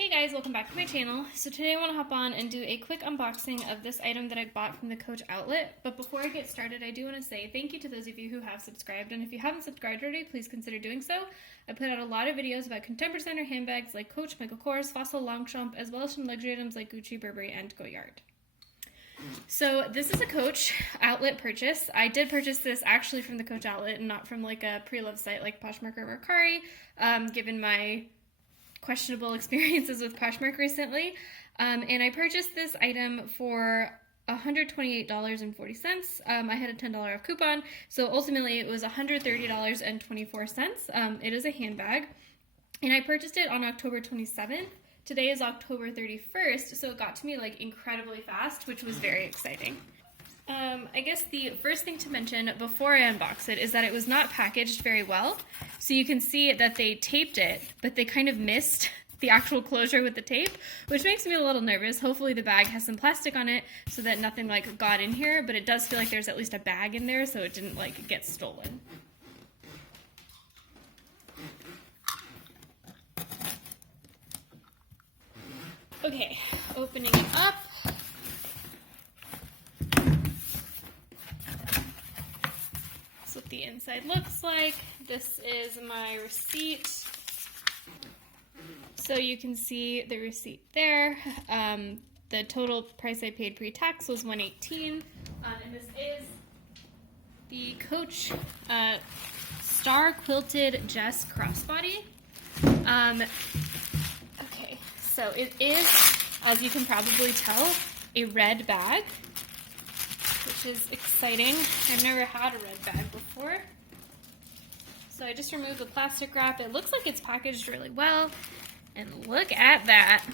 Hey guys, welcome back to my channel. So today I want to hop on and do a quick unboxing of this item that I bought from the Coach outlet. But before I get started, I do want to say thank you to those of you who have subscribed. And if you haven't subscribed already, please consider doing so. I put out a lot of videos about contemporary designer handbags like Coach, Michael Kors, Fossil, Longchamp, as well as some luxury items like Gucci, Burberry, and Goyard. So this is a Coach outlet purchase. I did purchase this actually from the Coach outlet and not from like a pre-loved site like Poshmark or Mercari, given my questionable experiences with Poshmark recently. And I purchased this item for $128.40. I had a $10 off coupon, so ultimately it was $130.24. It is a handbag, and I purchased it on October 27th. Today is October 31st, so it got to me like incredibly fast, which was very exciting. I guess the first thing to mention before I unbox it is that it was not packaged very well. So you can see that they taped it, but they kind of missed the actual closure with the tape, which makes me a little nervous. Hopefully the bag has some plastic on it so that nothing like got in here, but it does feel like there's at least a bag in there so it didn't like get stolen. Okay, opening it up. That's what the inside looks like. This is my receipt. So you can see the receipt there. The total price I paid pre-tax was $118. And this is the Coach Star Jes Crossbody. Okay, so it is, as you can probably tell, a red bag, which is exciting. I've never had a red bag before. So I just removed the plastic wrap. It looks like it's packaged really well. And look at that.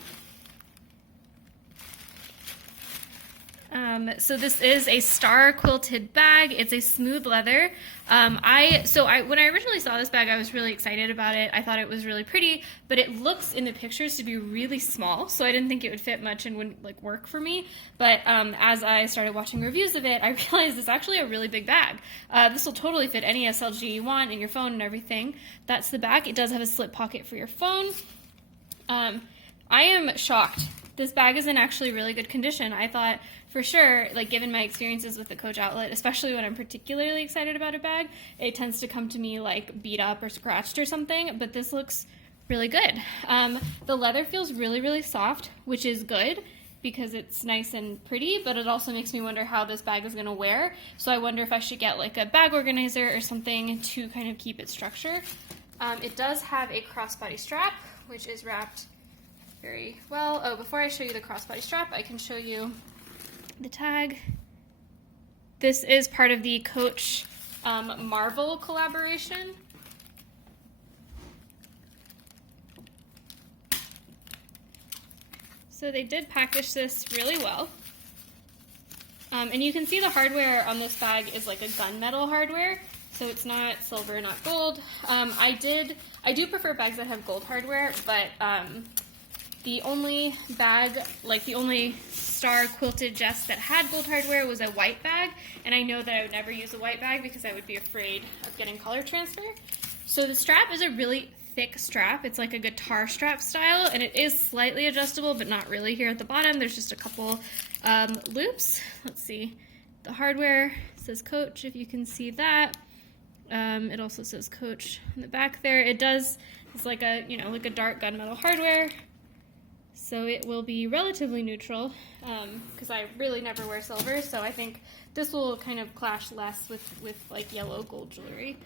So this is a star quilted bag. It's a smooth leather. When I originally saw this bag, I was really excited about it. I thought it was really pretty, but it looks in the pictures to be really small, so I didn't think it would fit much and wouldn't like work for me. But as I started watching reviews of it, I realized it's actually a really big bag. This will totally fit any SLG you want in your phone and everything. That's the back. It does have a slip pocket for your phone. I am shocked. This bag is in actually really good condition. I thought for sure, like given my experiences with the Coach outlet, especially when I'm particularly excited about a bag, it tends to come to me like beat up or scratched or something, but this looks really good. The leather feels really, really soft, which is good because it's nice and pretty, but it also makes me wonder how this bag is gonna wear. So I wonder if I should get like a bag organizer or something to kind of keep its structure. It does have a crossbody strap, which is wrapped very well. Oh, before I show you the crossbody strap, I can show you the tag. This is part of the Coach Marvel collaboration. So they did package this really well. And you can see the hardware on this bag is like a gunmetal hardware. So it's not silver, not gold. I do prefer bags that have gold hardware, but the only bag, like the only Star Quilted Jes that had gold hardware was a white bag, and I know that I would never use a white bag because I would be afraid of getting color transfer. So the strap is a really thick strap. It's like a guitar strap style, and it is slightly adjustable, but not really here at the bottom. There's just a couple loops. Let's see. The hardware says Coach, if you can see that. It also says Coach in the back there. It's like a, like a dark gunmetal hardware. So it will be relatively neutral, because I really never wear silver, so I think this will kind of clash less with like yellow gold jewelry.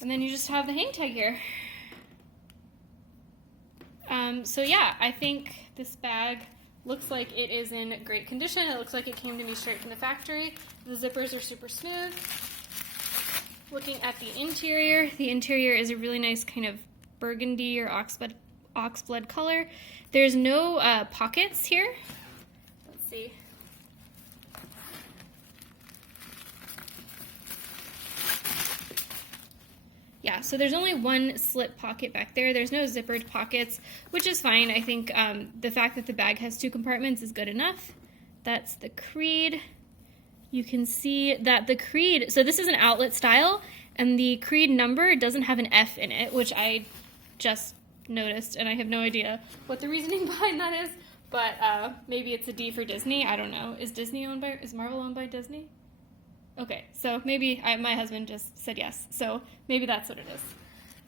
And then you just have the hang tag here. So yeah, I think this bag looks like it is in great condition. It looks like it came to me straight from the factory. The zippers are super smooth. Looking at the interior is a really nice kind of burgundy or oxblood color. There's no pockets here. Let's see. Yeah, so there's only one slip pocket back there. There's no zippered pockets, which is fine. I think the fact that the bag has two compartments is good enough. That's the creed. You can see that the creed, so this is an outlet style, and the creed number doesn't have an F in it, which I just noticed, and I have no idea what the reasoning behind that is, but maybe it's a D for Disney. I don't know. Is Marvel owned by Disney? Okay, so maybe my husband just said yes, so maybe that's what it is.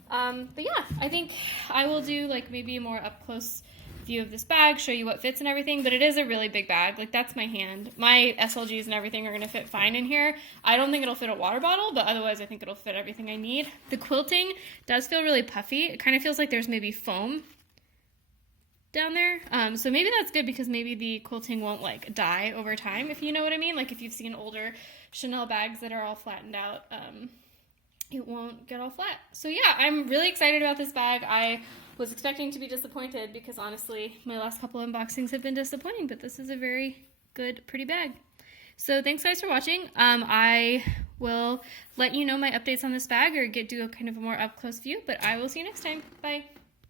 But yeah, I think I will do like maybe a more up close view of this bag, show you what fits and everything, but it is a really big bag. Like, that's my hand. My SLGs and everything are going to fit fine in here. I don't think it'll fit a water bottle, but otherwise I think it'll fit everything I need. The quilting does feel really puffy. It kind of feels like there's maybe foam down there. So maybe that's good, because maybe the quilting won't like die over time, if you know what I mean. Like, if you've seen older Chanel bags that are all flattened out, it won't get all flat. So yeah, I'm really excited about this bag. I was expecting to be disappointed, because honestly, my last couple unboxings have been disappointing, but this is a very good, pretty bag. So thanks guys for watching. I will let you know my updates on this bag, or do a kind of a more up close view, but I will see you next time. Bye.